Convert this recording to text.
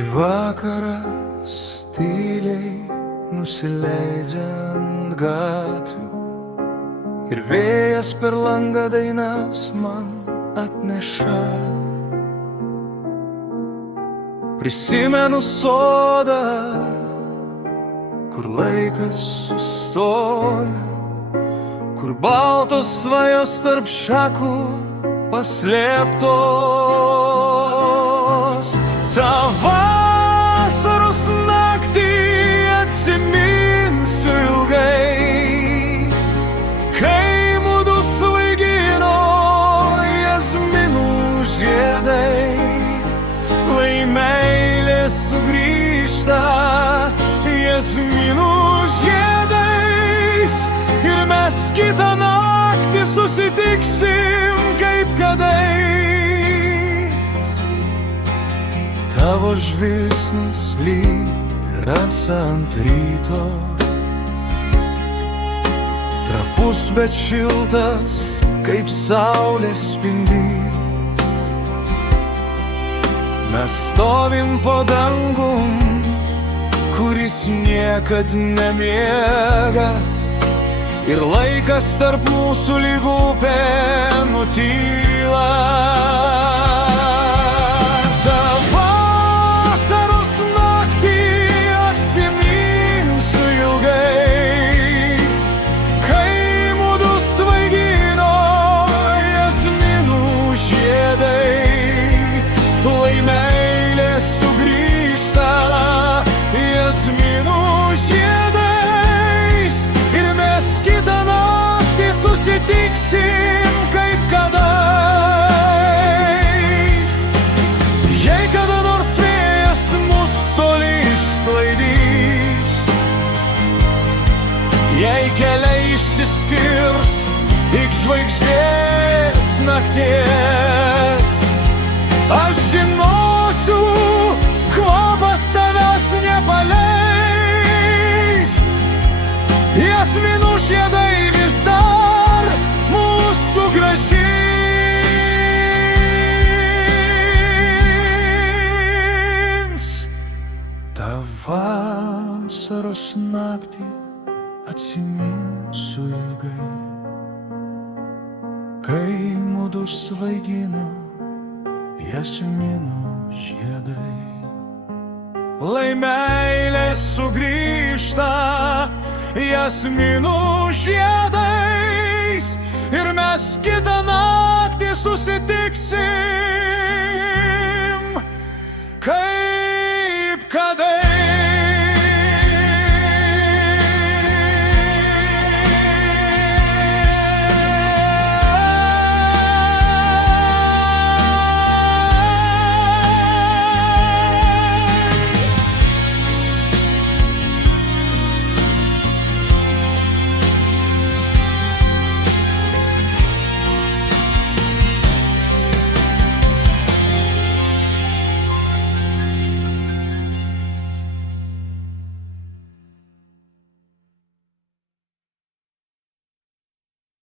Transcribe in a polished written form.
Kai vakaras tyliai nusileidžia ant gatvių ir vėjas per langą dainas man atneša, prisimenu sodą, kur laikas sustoja, kur baltos svajos tarp šakų paslėptos. Ta vasaros naktį atsiminsiu ilgai, kai mudu svaigino jazminų žiedai. Lai meilė sugrįžta jazminų žiedais ir mes kitą naktį susitiksim kaip kadais. Tavo žvilgsnis lyg rasa ant ryto, trapus bet šiltas kaip saulės spindys. Mes stovim po dangum, kuris niekad nemiega, ir laikas tarp mūsų lyg upė nutyla. Ta vasaros naktį atsiminsiu ilgai, kai mudu svaigino jazminų žiedai. Lai meilė sugrįžta jazminų žiedais ir mes kitą naktį susitiksim kaip kadais. Jei kada nors vėjas mus toli išsklaidys, jei keliai išsiskirs ik žvaigždės nakties, aš žinosiu, kvapas tavęs nepaleis. Jazminų žiedai vis dar mūsų grąžins. Ta vasaros naktį atsiminsiu ilgai, kai mudu svaigino jazminų žiedai. Lai meilė sugrįžta jazminų žiedais ir mes kitą naktį susitiksim